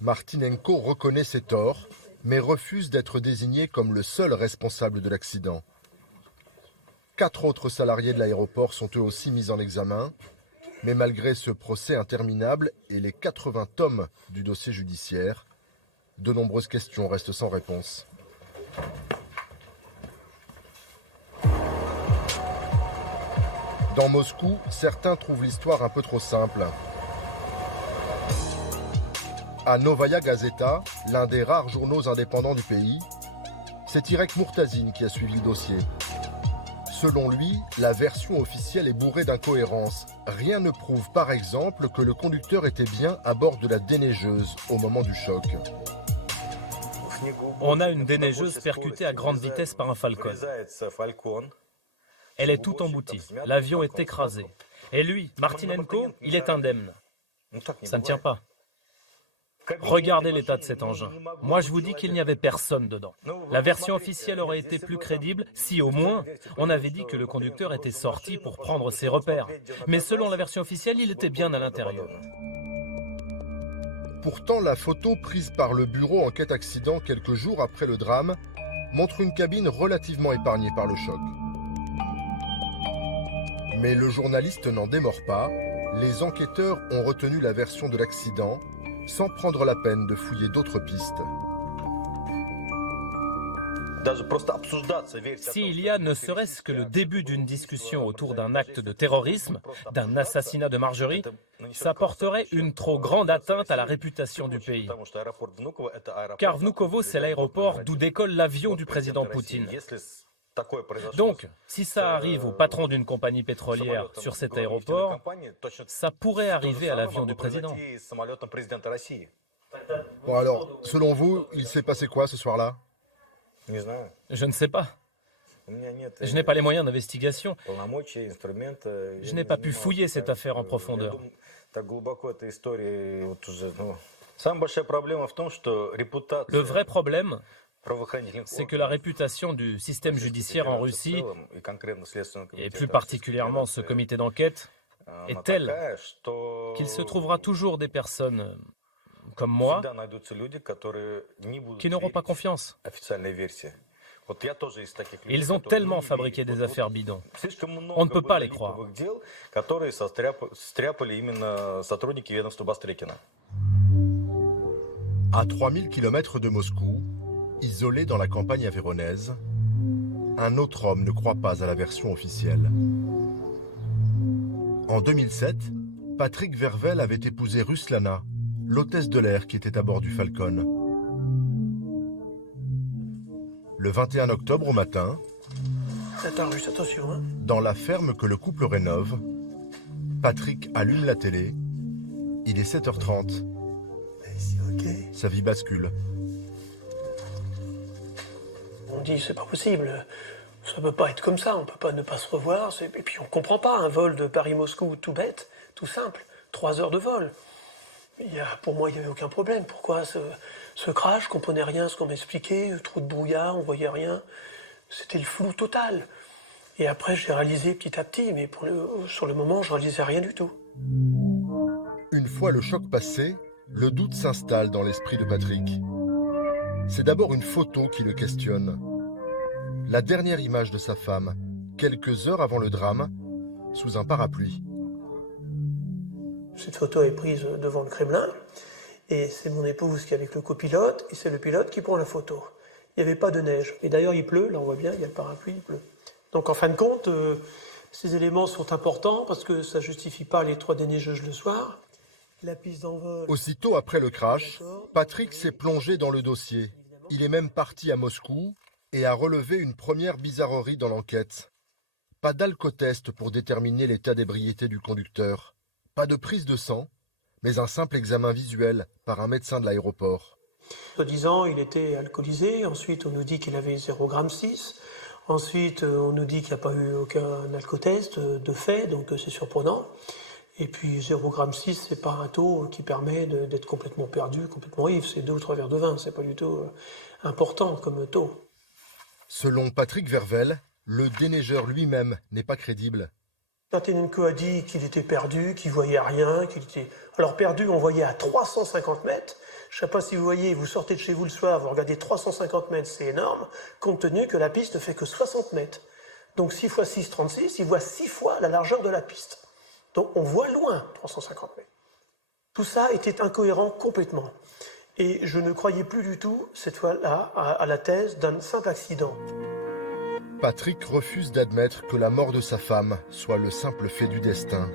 Martynenko reconnaît ses torts, mais refuse d'être désigné comme le seul responsable de l'accident. 4 autres salariés de l'aéroport sont eux aussi mis en examen, mais malgré ce procès interminable et les 80 tomes du dossier judiciaire, de nombreuses questions restent sans réponse. Dans Moscou, certains trouvent l'histoire un peu trop simple. À Novaya Gazeta, l'un des rares journaux indépendants du pays, c'est Irek Murtazine qui a suivi le dossier. Selon lui, la version officielle est bourrée d'incohérences. Rien ne prouve par exemple que le conducteur était bien à bord de la déneigeuse au moment du choc. On a une déneigeuse percutée à grande vitesse par un Falcon. Elle est toute emboutie. L'avion est écrasé. Et lui, Martynenko, il est indemne. Ça ne tient pas. Regardez l'état de cet engin. Moi, je vous dis qu'il n'y avait personne dedans. La version officielle aurait été plus crédible si, au moins, on avait dit que le conducteur était sorti pour prendre ses repères. Mais selon la version officielle, il était bien à l'intérieur. Pourtant, la photo prise par le bureau enquête accident quelques jours après le drame montre une cabine relativement épargnée par le choc. Mais le journaliste n'en démord pas. Les enquêteurs ont retenu la version de l'accident sans prendre la peine de fouiller d'autres pistes. S'il y a ne serait-ce que le début d'une discussion autour d'un acte de terrorisme, d'un assassinat de Marjorie, ça porterait une trop grande atteinte à la réputation du pays. Car Vnukovo, c'est l'aéroport d'où décolle l'avion du président Poutine. Donc, si ça arrive au patron d'une compagnie pétrolière sur cet aéroport, ça pourrait arriver à l'avion du président. Bon alors, selon vous, il s'est passé quoi ce soir-là? Je ne sais pas. Je n'ai pas les moyens d'investigation. Je n'ai pas pu fouiller cette affaire en profondeur. Le vrai problème, c'est que la réputation du système judiciaire en Russie, et plus particulièrement ce comité d'enquête, est telle qu'il se trouvera toujours des personnes comme moi qui n'auront pas confiance. Ils ont tellement fabriqué des affaires bidons. On ne peut pas les croire. À 3000 km de Moscou, isolé dans la campagne avéronaise, un autre homme ne croit pas à la version officielle. En 2007, Patrick Vervel avait épousé Ruslana, l'hôtesse de l'air qui était à bord du Falcon. Le 21 octobre au matin, dans la ferme que le couple rénove, Patrick allume la télé. Il est 7h30. Sa vie bascule. On dit c'est pas possible, ça peut pas être comme ça, on peut pas ne pas se revoir. Et puis on comprend pas un vol de Paris-Moscou tout bête, tout simple, 3 heures de vol. Pour moi, il n'y avait aucun problème. Pourquoi ce crash, je comprenais rien à ce qu'on m'expliquait, trop de brouillard, on voyait rien. C'était le flou total. Et après, j'ai réalisé petit à petit, mais sur le moment, je réalisais rien du tout. Une fois le choc passé, le doute s'installe dans l'esprit de Patrick. C'est d'abord une photo qui le questionne. La dernière image de sa femme, quelques heures avant le drame, sous un parapluie. Cette photo est prise devant le Kremlin, et c'est mon épouse qui est avec le copilote, et c'est le pilote qui prend la photo. Il n'y avait pas de neige. Et d'ailleurs, il pleut, là on voit bien, il y a le parapluie, il pleut. Donc en fin de compte, ces éléments sont importants parce que ça ne justifie pas les 3 déneigeuses le soir. La piste d'envol... Aussitôt après le crash, Patrick s'est plongé dans le dossier. Il est même parti à Moscou et a relevé une première bizarrerie dans l'enquête. Pas d'alcotest pour déterminer l'état d'ébriété du conducteur. Pas de prise de sang, mais un simple examen visuel par un médecin de l'aéroport. Soi-disant, il était alcoolisé. Ensuite, on nous dit qu'il avait 0,6 g. Ensuite, on nous dit qu'il n'y a pas eu aucun alcotest de fait, donc c'est surprenant. Et puis 0,6 g, c'est pas un taux qui permet d'être complètement perdu, complètement ivre. C'est 2 ou 3 verres de vin, c'est pas du tout important comme taux. Selon Patrick Vervel, le déneigeur lui-même n'est pas crédible. Martinenko a dit qu'il était perdu, qu'il voyait rien, qu'il était... Alors perdu, on voyait à 350 mètres. Je ne sais pas si vous voyez, vous sortez de chez vous le soir, vous regardez 350 mètres, c'est énorme, compte tenu que la piste ne fait que 60 mètres. Donc 6 x 6, 36, il voit 6 fois la largeur de la piste. Donc on voit loin 350 mètres. Tout ça était incohérent complètement. Et je ne croyais plus du tout, cette fois-là, à la thèse d'un simple accident. Patrick refuse d'admettre que la mort de sa femme soit le simple fait du destin.